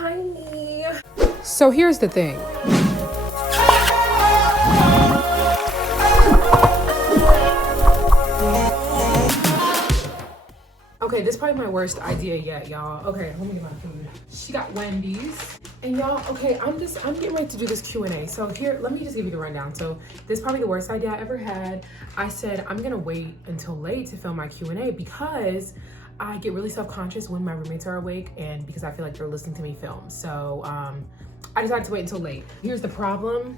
tiny. So here's the thing. Okay, this is probably my worst idea yet, y'all. Okay, let me get my food. She got Wendy's. And y'all, okay, I'm getting ready to do this Q&A. So here, let me just give you the rundown. So this is probably the worst idea I ever had. I said, I'm gonna wait until late to film my Q&A because I get really self-conscious when my roommates are awake and because I feel like they're listening to me film. So I decided to wait until late. Here's the problem.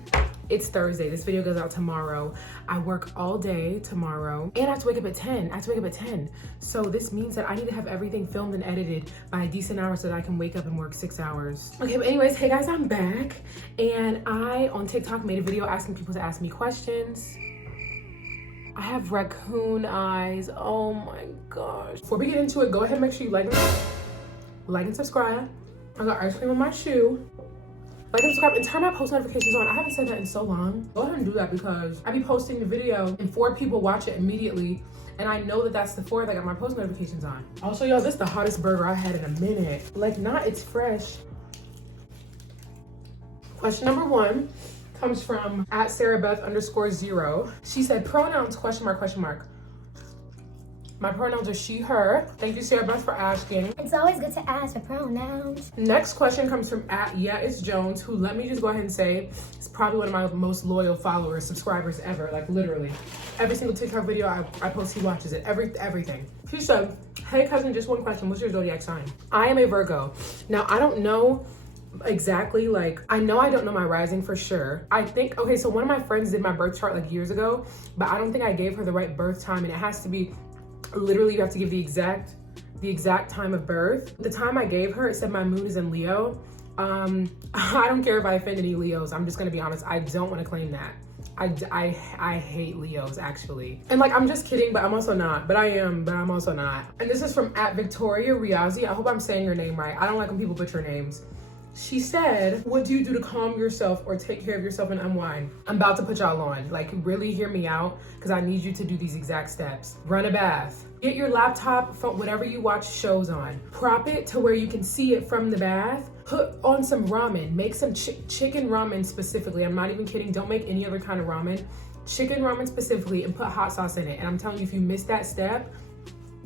It's Thursday. This video goes out tomorrow. I work all day tomorrow and I have to wake up at 10. So this means that I need to have everything filmed and edited by a decent hour so that I can wake up and work 6 hours. Okay, but anyways, hey guys, I'm back. And I, on TikTok, made a video asking people to ask me questions. I have raccoon eyes. Oh my gosh. Before we get into it, go ahead and make sure you like and subscribe. I got ice cream on my shoe. Like and subscribe and turn my post notifications on. I haven't said that in so long. Go ahead and do that because I be posting the video and 4 people watch it immediately. And I know that that's the 4th. I got my post notifications on. Also, y'all, this is the hottest burger I had in a minute. Like, not it's fresh. Question number 1 comes from @SarahBeth_0. She said, pronouns, question mark. My pronouns are she, her. Thank you, Sarah Beth, for asking. It's always good to ask for pronouns. Next question comes from @YeahIt'sJones, who, let me just go ahead and say, is probably one of my most loyal followers, subscribers ever, like literally. Every single TikTok video I post, he watches it, everything. She said, hey cousin, just one question, what's your zodiac sign? I am a Virgo. Now, I don't know exactly, like, I know I don't know my rising for sure. I think, okay, so one of my friends did my birth chart like years ago, but I don't think I gave her the right birth time, and it has to be literally, you have to give the exact time of birth. The time I gave her, it said my moon is in Leo. I don't care if I offend any Leos. I'm just gonna be honest. I don't want to claim that. I hate Leos, actually. And like, I'm just kidding, but I'm also not. But I am, but I'm also not. And this is from @Victoria Riazi. I hope I'm saying your name right. I don't like when people butcher names. She said, what do you do to calm yourself or take care of yourself and unwind? I'm about to put y'all on. Like, really hear me out because I need you to do these exact steps. Run a bath. Get your laptop, phone, whatever you watch shows on. Prop it to where you can see it from the bath. Put on some ramen. Make some chicken ramen specifically. I'm not even kidding. Don't make any other kind of ramen. Chicken ramen specifically, and put hot sauce in it. And I'm telling you, if you miss that step,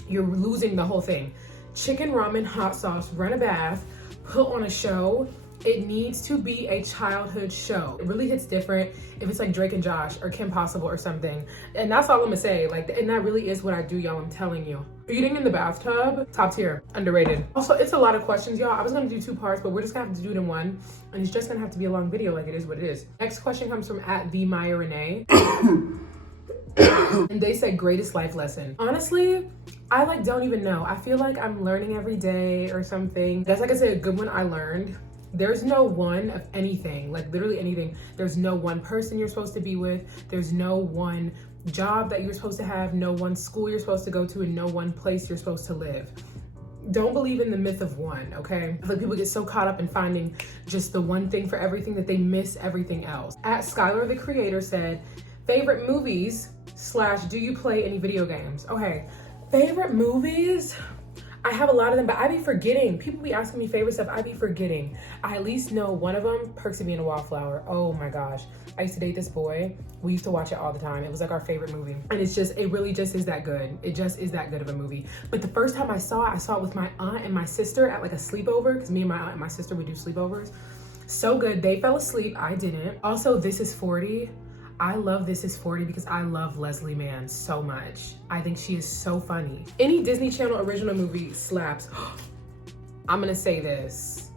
you're losing the whole thing. Chicken ramen, hot sauce, run a bath. Put on a show. It needs to be a childhood show. It really hits different if it's like Drake and Josh or Kim Possible or something. And that's all I'm gonna say. Like, and that really is what I do, y'all. I'm telling you. Eating in the bathtub, top tier, underrated. Also, it's a lot of questions, y'all. I was gonna do 2 parts, but we're just gonna have to do it in one. And it's just gonna have to be a long video, like it is what it is. Next question comes from @TheMayaRenee. And they said, greatest life lesson. Honestly, I like don't even know. I feel like I'm learning every day or something. That's, like I said, a good one I learned. There's no one of anything, like literally anything. There's no one person you're supposed to be with. There's no one job that you're supposed to have, no one school you're supposed to go to, and no one place you're supposed to live. Don't believe in the myth of one, okay? I feel like people get so caught up in finding just the one thing for everything that they miss everything else. @Skylar the Creator said, favorite movies / do you play any video games? Okay, favorite movies? I have a lot of them, but I be forgetting. People be asking me favorite stuff, I be forgetting. I at least know one of them, Perks of Being a Wallflower. Oh my gosh. I used to date this boy. We used to watch it all the time. It was like our favorite movie. And it really just is that good. It just is that good of a movie. But the first time I saw it with my aunt and my sister at like a sleepover, because me and my aunt and my sister would do sleepovers. So good. They fell asleep, I didn't. Also, This Is 40. I love This Is 40 because I love Leslie Mann so much. I think she is so funny. Any Disney Channel original movie slaps. I'm gonna say this,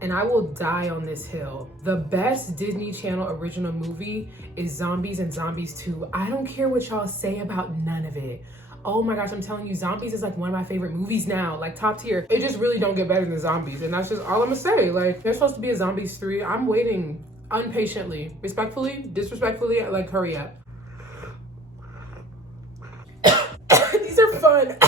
and I will die on this hill. The best Disney Channel original movie is Zombies and Zombies 2. I don't care what y'all say about none of it. Oh my gosh, I'm telling you, Zombies is like one of my favorite movies now, like top tier. It just really don't get better than Zombies, and that's just all I'm gonna say. Like, there's supposed to be a Zombies 3. I'm waiting impatiently, respectfully, disrespectfully, like hurry up. These are fun.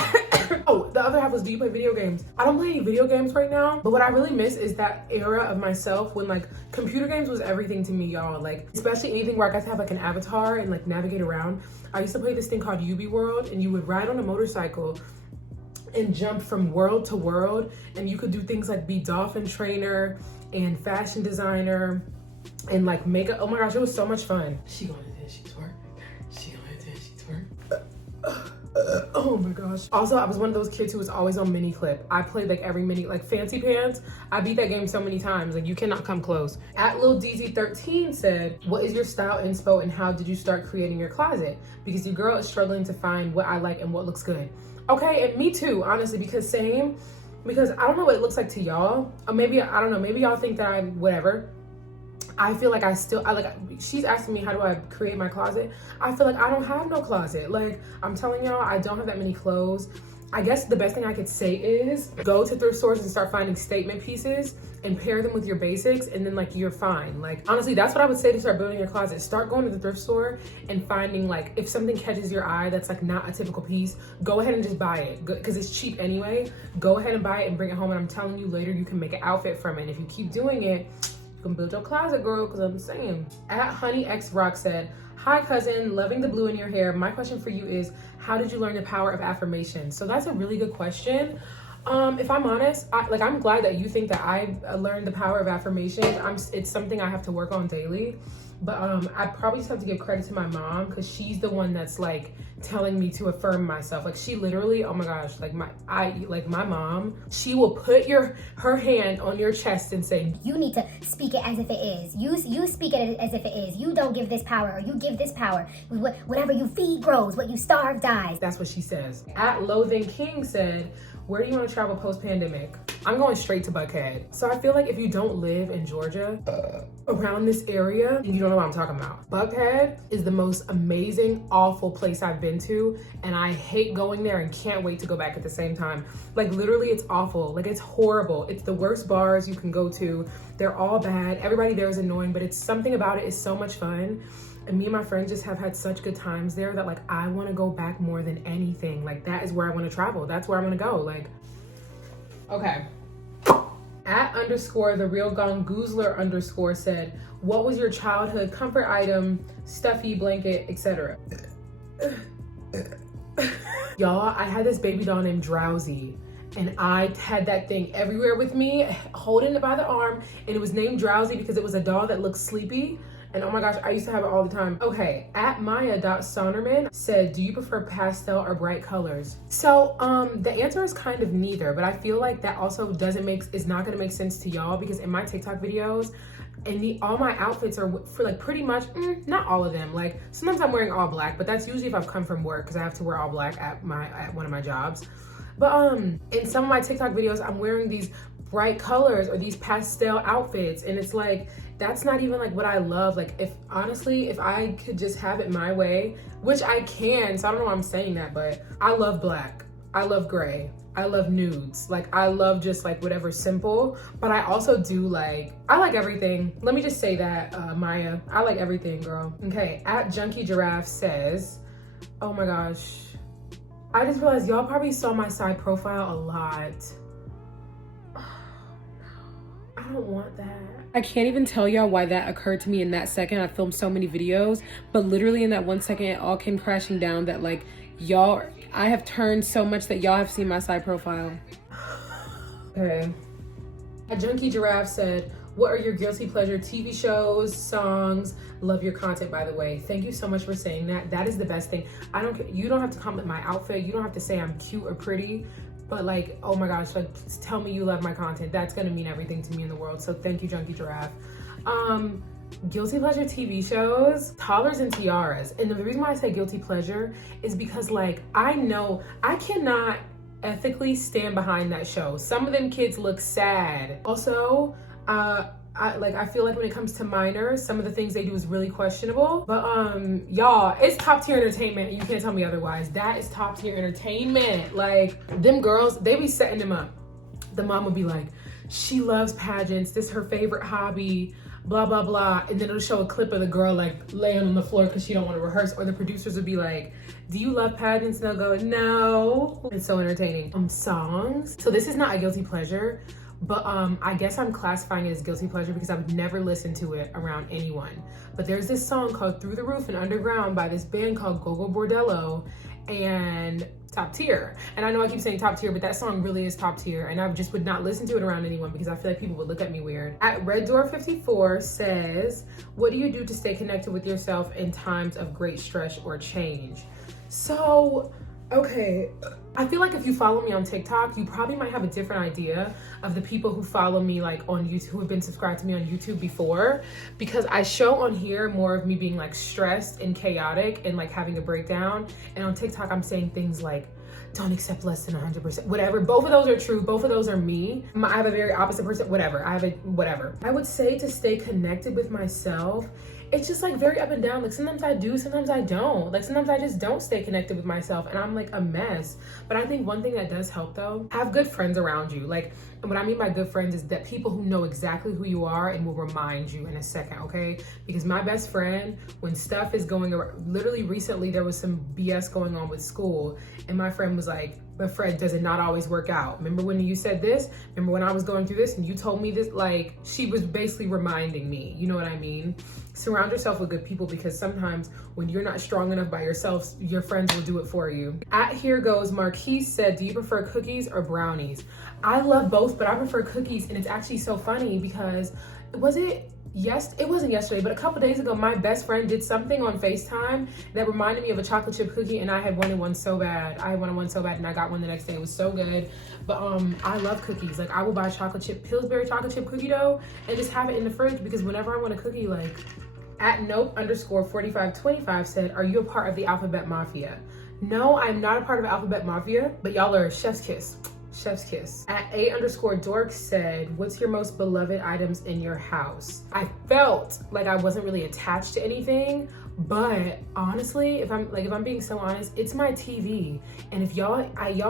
Oh, the other half was, do you play video games? I don't play any video games right now, but what I really miss is that era of myself when like computer games was everything to me, y'all. Like, especially anything where I got to have like an avatar and like navigate around. I used to play this thing called UB World, and you would ride on a motorcycle and jump from world to world. And you could do things like be dolphin trainer and fashion designer and like makeup. Oh my gosh, it was so much fun. She going in, she twerk. She going in, she twerk. Oh my gosh. Also, I was one of those kids who was always on mini clip. I played like every mini, like Fancy Pants. I beat that game so many times. Like you cannot come close. At Lil DZ13 said, what is your style inspo and how did you start creating your closet? Because your girl is struggling to find what I like and what looks good. Okay, and me too, honestly, because I don't know what it looks like to y'all. Or maybe, I don't know, maybe y'all think that I'm whatever. I feel like she's asking me how do I create my closet. I feel like I don't have no closet. Like I'm telling y'all, I don't have that many clothes. I guess the best thing I could say is go to thrift stores and start finding statement pieces and pair them with your basics, and then like you're fine. Like honestly, that's what I would say to start building your closet. Start going to the thrift store and finding like if something catches your eye that's like not a typical piece, go ahead and just buy it because it's cheap anyway. Go ahead and buy it and bring it home, and I'm telling you later you can make an outfit from it. And if you keep doing it, you can build your closet, girl, because I'm saying. At Honey X Rock said, hi cousin, loving the blue in your hair. My question for you is, how did you learn the power of affirmations? So that's a really good question. If I'm honest, I'm glad that you think that I learned the power of affirmations. It's something I have to work on daily. But I probably just have to give credit to my mom because she's the one that's like telling me to affirm myself. Like she literally, oh my gosh, like my mom, she will put her hand on your chest and say, you need to speak it as if it is. You speak it as if it is. You don't give this power, or you give this power. Whatever you feed grows, what you starve dies. That's what she says. At Loathing King said, where do you want to travel post-pandemic? I'm going straight to Buckhead. So I feel like if you don't live in Georgia, around this area, you don't know what I'm talking about. Buckhead is the most amazing, awful place I've been to, and I hate going there and can't wait to go back at the same time. Like literally, it's awful. Like it's horrible. It's the worst bars you can go to. They're all bad. Everybody there is annoying, but it's something about it is so much fun. And me and my friends just have had such good times there that like I want to go back more than anything. Like that is where I want to travel. That's where I want to go. Like, okay. At _the real gongoozler _ said, what was your childhood comfort item, stuffy blanket, etc.? Y'all, I had this baby doll named Drowsy. And I had that thing everywhere with me, holding it by the arm. And it was named Drowsy because it was a doll that looked sleepy. And oh my gosh, I used to have it all the time. Okay, at Maya.Sonnerman said, do you prefer pastel or bright colors? So the answer is kind of neither, but I feel like that also is not gonna make sense to y'all because in my TikTok videos, and all my outfits are for like pretty much, not all of them. Like sometimes I'm wearing all black, but that's usually if I've come from work because I have to wear all black at one of my jobs. But in some of my TikTok videos, I'm wearing these bright colors or these pastel outfits, and it's like, that's not even like what I love. Like if I could just have it my way, which I can, so I don't know why I'm saying that, but I love black, I love gray, I love nudes, like I love just like whatever simple, but I also do I like everything. Let me just say that, Maya, I like everything, girl. Okay, at Junkie Giraffe says, oh my gosh, I just realized y'all probably saw my side profile a lot. I don't want that. I can't even tell y'all why that occurred to me in that second. I filmed so many videos, but literally in that 1 second, it all came crashing down that like y'all, I have turned so much that y'all have seen my side profile. Okay. A Junkie Giraffe said, what are your guilty pleasure TV shows, songs? Love your content, by the way. Thank you so much for saying that. That is the best thing. You don't have to comment my outfit. You don't have to say I'm cute or pretty. But like, oh my gosh, like tell me you love my content. That's gonna mean everything to me in the world. So thank you, Junkie Giraffe. Guilty pleasure TV shows, Toddlers and Tiaras. And the reason why I say guilty pleasure is because like, I know I cannot ethically stand behind that show. Some of them kids look sad. Also, I feel like when it comes to minors, some of the things they do is really questionable. But y'all, it's top tier entertainment. You can't tell me otherwise. That is top tier entertainment. Like them girls, they be setting them up. The mom would be like, she loves pageants. This is her favorite hobby. Blah blah blah. And then it'll show a clip of the girl like laying on the floor because she don't want to rehearse. Or the producers would be like, do you love pageants? And they'll go, no. It's so entertaining. Songs. So this is not a guilty pleasure. But I guess I'm classifying it as guilty pleasure because I would never listen to it around anyone. But there's this song called Through the Roof and Underground by this band called Gogo Bordello. and top tier. And I know I keep saying top tier, but that song really is top tier. And I just would not listen to it around anyone because I feel like people would look at me weird. At Red Door 54 says, what do you do to stay connected with yourself in times of great stress or change? So, okay, I feel like if you follow me on TikTok, you probably might have a different idea of the people who follow me like on YouTube, who have been subscribed to me on YouTube before, because I show on here more of me being like stressed and chaotic and like having a breakdown. And on TikTok, I'm saying things like, don't accept less than 100%, whatever. Both of those are true. Both of those are me. I have a very opposite person, whatever. I would say to stay connected with myself, it's just like very up and down. Like sometimes I do, sometimes I don't. Like sometimes I just don't stay connected with myself and I'm like a mess. But I think one thing that does help though, have good friends around you. Like what I mean by good friends is that people who know exactly who you are and will remind you in a second, okay? Because my best friend, when stuff is going around, literally recently there was some BS going on with school and my friend was like, but Fred, does it not always work out? Remember when you said this? Remember when I was going through this and you told me this? Like, she was basically reminding me, you know what I mean? Surround yourself with good people because sometimes when you're not strong enough by yourself, your friends will do it for you. At Here Goes Marquise said, do you prefer cookies or brownies? I love both, but I prefer cookies. And it's actually so funny because it wasn't yesterday, but a couple days ago, my best friend did something on FaceTime that reminded me of a chocolate chip cookie, and I had wanted one so bad. And I got one the next day. It was so good. But I love cookies. Like I will buy Pillsbury chocolate chip cookie dough and just have it in the fridge because whenever I want a cookie, like at nope_4525 said, are you a part of the Alphabet Mafia? No, I'm not a part of Alphabet Mafia, but y'all are chef's kiss. Chef's kiss. At A_dork said, what's your most beloved items in your house? I felt like I wasn't really attached to anything, but honestly, if I'm being so honest, it's my TV. And if y'all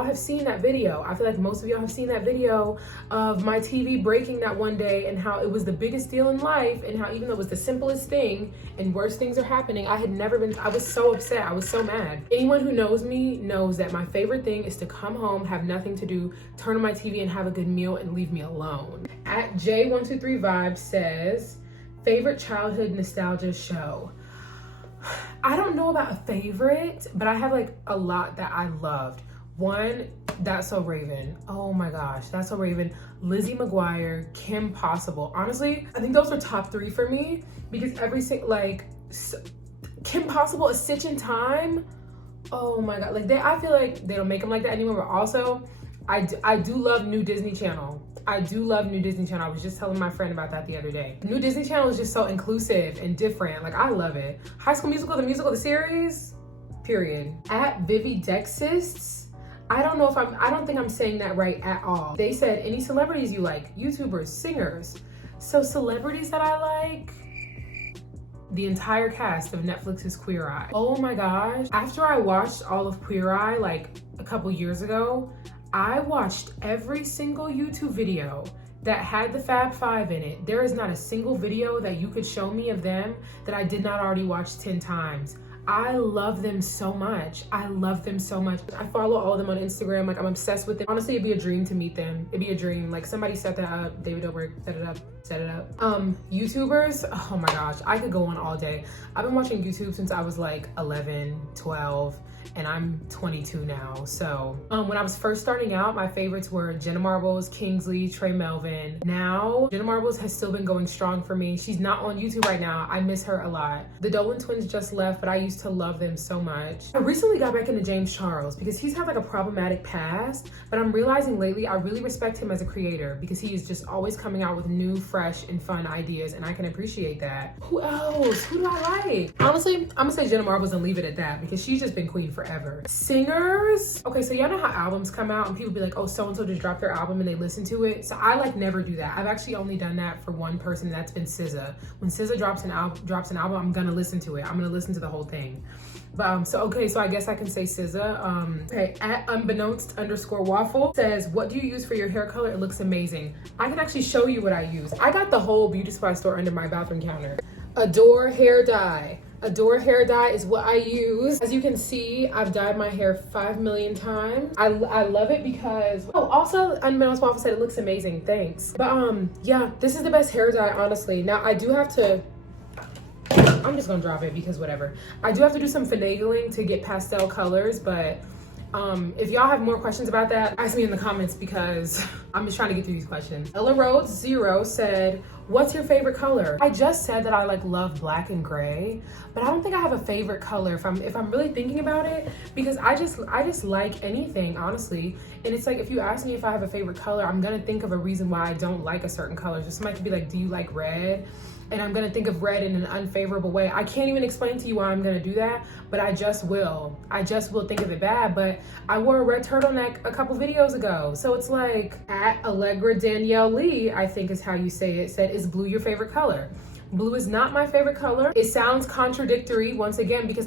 have seen that video, I feel like most of y'all have seen that video of my TV breaking that one day and how it was the biggest deal in life and how even though it was the simplest thing and worse things are happening, I was so upset. I was so mad. Anyone who knows me knows that my favorite thing is to come home, have nothing to do, turn on my TV and have a good meal and leave me alone. At J123Vibe says, favorite childhood nostalgia show? I don't know about a favorite, but I have like a lot that I loved. One, That's So Raven. Oh my gosh, That's So Raven. Lizzie McGuire, Kim Possible. Honestly, I think those are top 3 for me because Kim Possible, A Stitch in Time. Oh my God, I feel like they don't make them like that anymore, but also I do love New Disney Channel. I do love New Disney Channel. I was just telling my friend about that the other day. New Disney Channel is just so inclusive and different. Like, I love it. High School Musical, the series, period. At Vivi Dexists, I don't think I'm saying that right at all. They said, any celebrities you like? YouTubers, singers. So celebrities that I like, the entire cast of Netflix's Queer Eye. Oh my gosh. After I watched all of Queer Eye like a couple years ago, I watched every single YouTube video that had the Fab Five in it. There is not a single video that you could show me of them that I did not already watch 10 times. I love them so much. I love them so much. I follow all of them on Instagram. Like, I'm obsessed with them. Honestly, it'd be a dream to meet them. It'd be a dream. Like, somebody set that up. David Dobrik set it up. YouTubers, oh my gosh, I could go on all day. I've been watching YouTube since I was like 11, 12. And I'm 22 now. So when I was first starting out, my favorites were Jenna Marbles, Kingsley, Trey Melvin. Now, Jenna Marbles has still been going strong for me. She's not on YouTube right now. I miss her a lot. The Dolan twins just left, but I used to love them so much. I recently got back into James Charles because he's had like a problematic past, but I'm realizing lately I really respect him as a creator because he is just always coming out with new, fresh, and fun ideas, and I can appreciate that. Who else? Who do I like? Honestly, I'm gonna say Jenna Marbles and leave it at that because she's just been queen forever. Singers, okay, so y'all know how albums come out and people be like, oh, so-and-so just dropped their album and they listen to it. So I like never do that. I've actually only done that for one person, and that's been SZA. When SZA drops an album, I'm gonna listen to it. I'm gonna listen to the whole thing. But so I guess I can say SZA. Okay, at unbeknownst_waffle says, what do you use for your hair color? It looks amazing. I can actually show you what I use. I got the whole beauty supply store under my bathroom counter. Adore hair dye. Adore hair dye is what I use. As you can see, I've dyed my hair 5 million times. I love it because, oh, also Unbeknownst Waffle said it looks amazing, thanks. But yeah, this is the best hair dye, honestly. Now I do have to I'm just gonna drop it because whatever. I do have to do some finagling to get pastel colors, but if y'all have more questions about that, ask me in the comments because I'm just trying to get through these questions. Ella Rhodes 0 said, what's your favorite color? I just said that I like love black and gray, but I don't think I have a favorite color if I'm really thinking about it, because I just like anything, honestly. And it's like, if you ask me if I have a favorite color, I'm gonna think of a reason why I don't like a certain color. So somebody could be like, do you like red? And I'm gonna think of red in an unfavorable way. I can't even explain to you why I'm gonna do that, but I just will think of it bad. But I wore a red turtleneck a couple videos ago. So it's like, at Allegra Danielle Lee, I think is how you say it, said, is blue your favorite color? Blue is not my favorite color. It sounds contradictory once again, because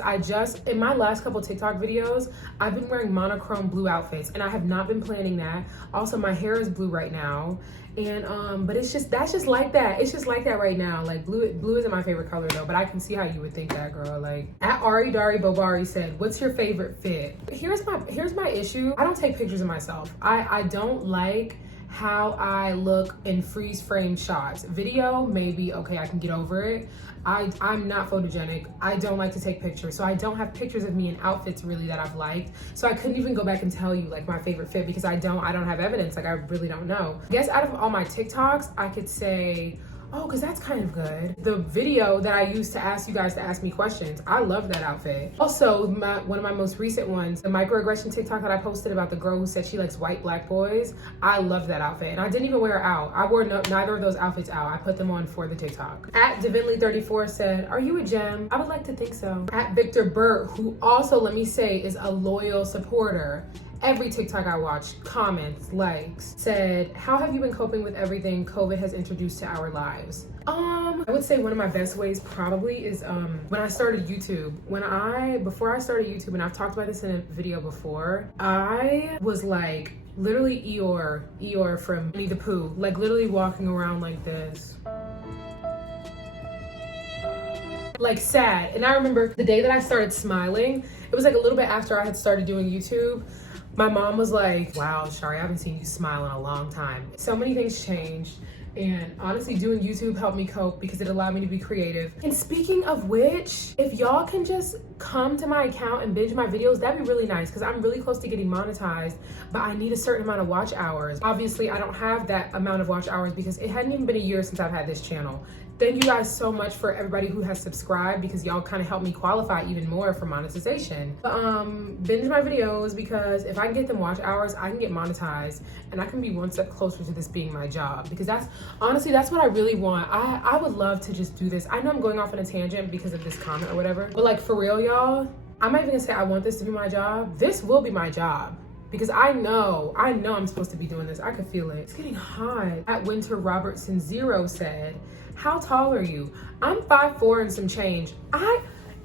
in my last couple TikTok videos, I've been wearing monochrome blue outfits and I have not been planning that. Also, my hair is blue right now. And, but that's just like that. It's just like that right now. Like blue isn't my favorite color though, but I can see how you would think that, girl. Like, at Ari Dari Bobari said, what's your favorite fit? Here's my issue. I don't take pictures of myself. I don't like how I look in freeze frame shots. Video, maybe, okay, I can get over it. I'm not photogenic. I don't like to take pictures. So I don't have pictures of me in outfits really that I've liked. So I couldn't even go back and tell you like my favorite fit because I don't have evidence. Like, I really don't know. I guess out of all my TikToks, I could say, oh, because that's kind of good. The video that I used to ask you guys to ask me questions, I love that outfit. Also, one of my most recent ones, the microaggression TikTok that I posted about the girl who said she likes white black boys, I love that outfit. And I didn't even wear it out. I wore neither of those outfits out. I put them on for the TikTok. At Divinely34 said, are you a gem? I would like to think so. At Victor Burt, who also, let me say, is a loyal supporter. Every TikTok I watch, comments, likes, said, how have you been coping with everything COVID has introduced to our lives? I would say one of my best ways probably is when I started YouTube. Before I started YouTube, and I've talked about this in a video before, I was like literally Eeyore from Winnie the Pooh, like literally walking around like this. Like sad. And I remember the day that I started smiling, it was like a little bit after I had started doing YouTube. My mom was like, wow, Shari, I haven't seen you smile in a long time. So many things changed. And honestly, doing YouTube helped me cope because it allowed me to be creative. And speaking of which, if y'all can just come to my account and binge my videos, that'd be really nice because I'm really close to getting monetized, but I need a certain amount of watch hours. Obviously, I don't have that amount of watch hours because it hadn't even been a year since I've had this channel. Thank you guys so much for everybody who has subscribed because y'all kind of helped me qualify even more for monetization. But, binge my videos because if I can get them watch hours, I can get monetized and I can be one step closer to this being my job, because honestly, that's what I really want. I would love to just do this. I know I'm going off on a tangent because of this comment or whatever, but like, for real, y'all, I'm not even gonna say I want this to be my job. This will be my job. Because I know I'm supposed to be doing this. I could feel it. It's getting hot. At Winter Robertson 0 said, how tall are you? I'm 5'4" and some change.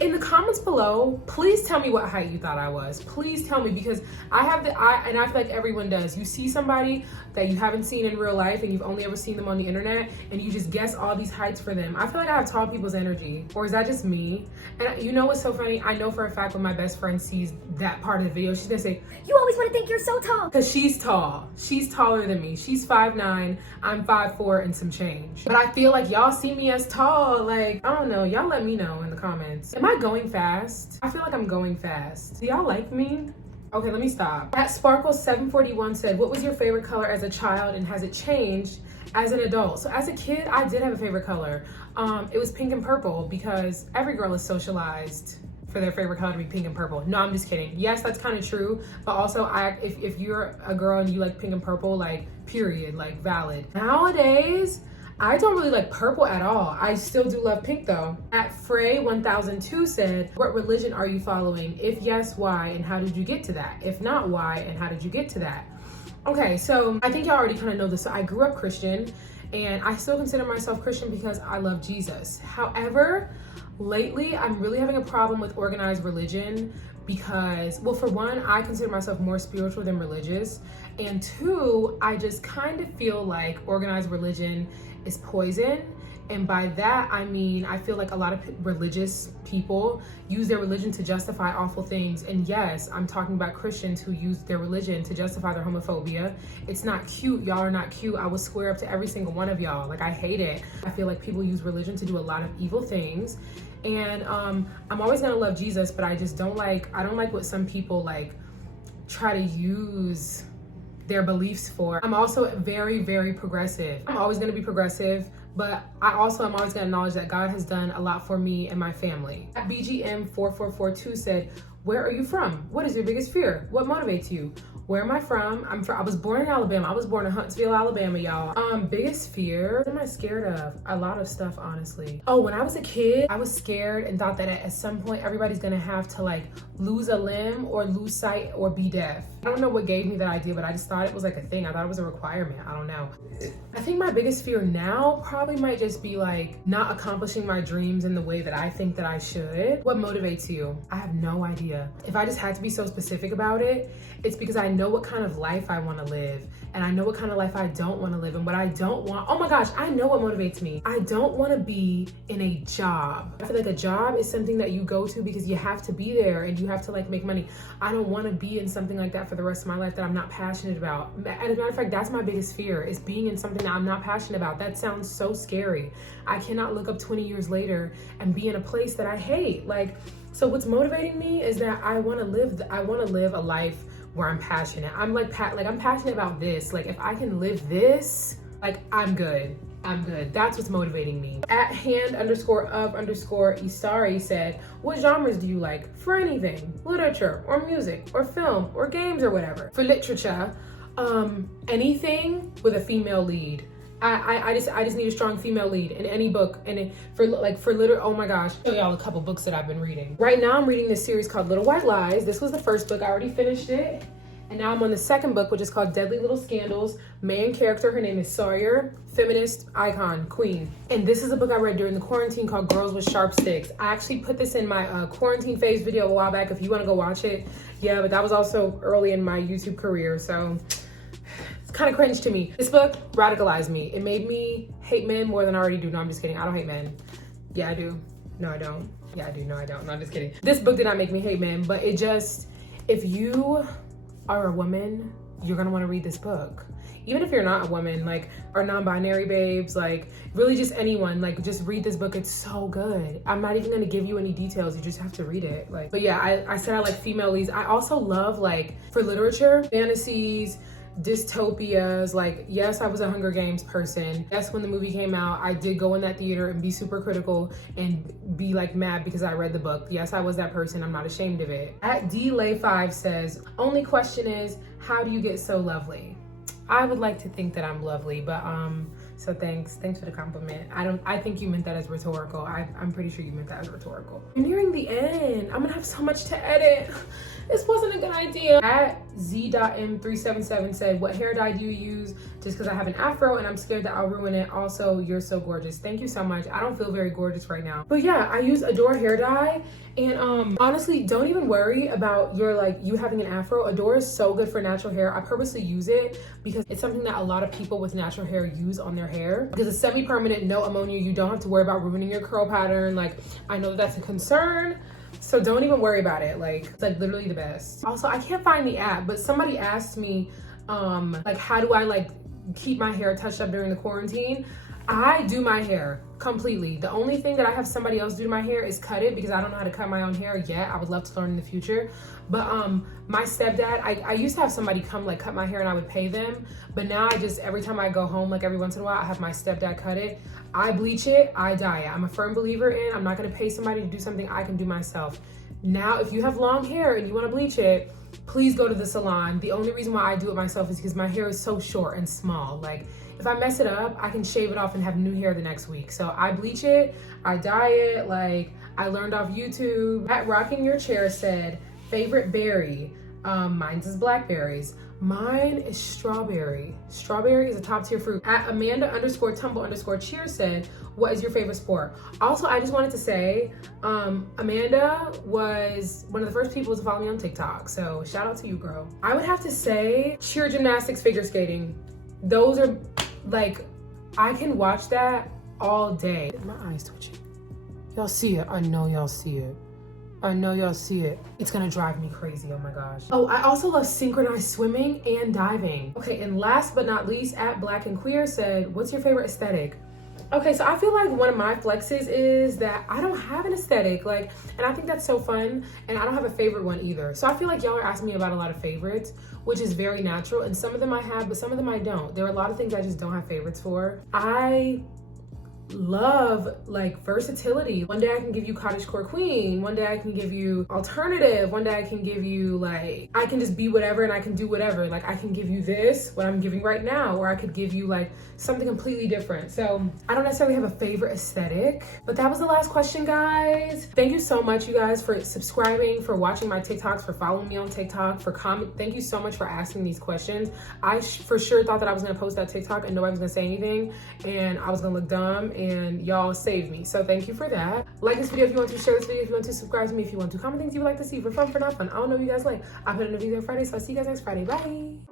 In the comments below, please tell me what height you thought I was. Please tell me, because I feel like everyone does. You see somebody that you haven't seen in real life and you've only ever seen them on the internet and you just guess all these heights for them. I feel like I have tall people's energy, or is that just me? And you know what's so funny? I know for a fact when my best friend sees that part of the video, she's gonna say, you always want to think you're so tall. Because she's tall. She's taller than me. She's 5'9", I'm 5'4" and some change. But I feel like y'all see me as tall. Like, I don't know. Y'all let me know in the comments. Am I going fast? I feel like I'm going fast. Do y'all like me? Okay, let me stop. At Sparkle741 said, what was your favorite color as a child and has it changed as an adult? So as a kid, I did have a favorite color. It was pink and purple because every girl is socialized for their favorite color to be pink and purple. No, I'm just kidding. Yes, that's kind of true. But also, if you're a girl and you like pink and purple, like, period, like, valid. Nowadays, I don't really like purple at all. I still do love pink though. At Frey1002 said, what religion are you following? If yes, why? And how did you get to that? If not, why? And how did you get to that? Okay, so I think y'all already kind of know this. So I grew up Christian and I still consider myself Christian because I love Jesus. However, lately I'm really having a problem with organized religion because, well, for one, I consider myself more spiritual than religious. And two, I just kind of feel like organized religion is poison And by that, I mean, I feel like a lot of religious people use their religion to justify awful things. And yes, I'm talking about Christians who use their religion to justify their homophobia. It's not cute. Y'all are not cute. I will square up to every single one of y'all. Like, I hate it. I feel like people use religion to do a lot of evil things. And I'm always gonna love Jesus, but I just don't like, I don't like what some people like try to use their beliefs for. I'm also very, very progressive. I'm always gonna be progressive, but I also am always gonna acknowledge that God has done a lot for me and my family. At BGM4442 said, where are you from? What is your biggest fear? What motivates you? Where am I from? I was born in Alabama. I was born in Huntsville, Alabama, y'all. Biggest fear, what am I scared of? A lot of stuff, honestly. Oh, when I was a kid, I was scared and thought that at some point everybody's gonna have to like lose a limb or lose sight or be deaf. I don't know what gave me that idea, but I just thought it was like a thing. I thought it was a requirement. I don't know. I think my biggest fear now probably might just be like not accomplishing my dreams in the way that I think that I should. What motivates you? I have no idea. If I just had to be so specific about it, it's because I know what kind of life I want to live, and I know what kind of life I don't want to live, and what I don't want. Oh my gosh, I know what motivates me. I don't want to be in a job. I feel like a job is something that you go to because you have to be there and you have to like make money. I don't want to be in something like that for the rest of my life that I'm not passionate about. As a matter of fact, that's my biggest fear, is being in something that I'm not passionate about. That sounds so scary. I cannot look up 20 years later and be in a place that I hate. Like, so what's motivating me is that I want to live a life where I'm passionate. I'm I'm passionate about this. Like, if I can live this, like, I'm good. I'm good. That's what's motivating me. At hand_of_Isari said, what genres do you like? For anything, literature or music or film or games or whatever. For literature, anything with a female lead. I just need a strong female lead in any book. And oh my gosh, I'll show y'all a couple books that I've been reading. Right now I'm reading this series called Little White Lies. This was the first book, I already finished it. And now I'm on the second book, which is called Deadly Little Scandals. Main character, her name is Sawyer, feminist icon, queen. And this is a book I read during the quarantine called Girls with Sharp Sticks. I actually put this in my quarantine phase video a while back if you wanna go watch it. Yeah, but that was also early in my YouTube career, so kind of cringe to me. This book radicalized me. It made me hate men more than I already do. No, I'm just kidding. I don't hate men. Yeah, I do. No, I don't. Yeah, I do. No, I don't. No, I'm just kidding. This book did not make me hate men, but it just, if you are a woman, you're gonna want to read this book. Even if you're not a woman, like, or non-binary babes, like, really just anyone, like, just read this book. It's so good. I'm not even gonna give you any details. You just have to read it. Like, but yeah, I said I like female leads. I also love, like, for literature, fantasies, dystopias. Like, yes, I was a Hunger Games person. Yes, when the movie came out, I did go in that theater and be super critical and be like mad because I read the book. Yes, I was that person. I'm not ashamed of it. At DLay5 says, only question is, how do you get so lovely? I would like to think that I'm lovely, but so thanks for the compliment. I think you meant that as rhetorical. I'm pretty sure you meant that as rhetorical. We're nearing the end. I'm gonna have so much to edit. This wasn't a good idea. At Z.M377 said, what hair dye do you use? Just because I have an afro and I'm scared that I'll ruin it. Also, you're so gorgeous. Thank you so much. I don't feel very gorgeous right now. But yeah, I use Adore hair dye. And honestly, don't even worry about you having an afro. Adore is so good for natural hair. I purposely use it because it's something that a lot of people with natural hair use on their hair. Because it's semi-permanent, no ammonia. You don't have to worry about ruining your curl pattern. Like, I know that that's a concern. So don't even worry about it. Like, it's like literally the best. Also, I can't find the app, but somebody asked me, like, how do I like keep my hair touched up during the quarantine? I do my hair completely. The only thing that I have somebody else do to my hair is cut it because I don't know how to cut my own hair yet. I would love to learn in the future. But my stepdad, I used to have somebody come like cut my hair and I would pay them. But now I just, every time I go home, like every once in a while, I have my stepdad cut it. I bleach it, I dye it. I'm a firm believer in, I'm not gonna pay somebody to do something I can do myself. Now, if you have long hair and you wanna bleach it, please go to the salon. The only reason why I do it myself is because my hair is so short and small. Like, if I mess it up, I can shave it off and have new hair the next week. So I bleach it, I dye it, like I learned off YouTube. At Rocking Your Chair said, favorite berry? Mine's is blackberries. Mine is strawberry. Strawberry is a top tier fruit. At Amanda_Tumble_Cheer said, what is your favorite sport? Also, I just wanted to say, Amanda was one of the first people to follow me on TikTok. So shout out to you, girl. I would have to say cheer gymnastics, figure skating. Those are like, I can watch that all day. My eyes twitching. Y'all see it? I know y'all see it. I know y'all see it. It's gonna drive me crazy, oh my gosh. Oh, I also love synchronized swimming and diving. Okay, and last but not least, at Black and Queer said, what's your favorite aesthetic? Okay, so I feel like one of my flexes is that I don't have an aesthetic, like, and I think that's so fun, and I don't have a favorite one either. So I feel like y'all are asking me about a lot of favorites, which is very natural, and some of them I have, but some of them I don't. There are a lot of things I just don't have favorites for. I love like versatility. One day I can give you cottagecore queen, one day I can give you alternative, one day I can give you like, I can just be whatever and I can do whatever. Like I can give you this, what I'm giving right now, or I could give you like something completely different. So I don't necessarily have a favorite aesthetic, but that was the last question, guys. Thank you so much, you guys, for subscribing, for watching my TikToks, for following me on TikTok, for comment. Thank you so much for asking these questions. I for sure thought that I was gonna post that TikTok and nobody was gonna say anything and I was gonna look dumb, and y'all saved me. So thank you for that. Like this video if you want to, share this video if you want to, subscribe to me if you want to, comment things you would like to see for fun, for not fun. I don't know what you guys like. I put in a video on Friday, so I'll see you guys next Friday. Bye.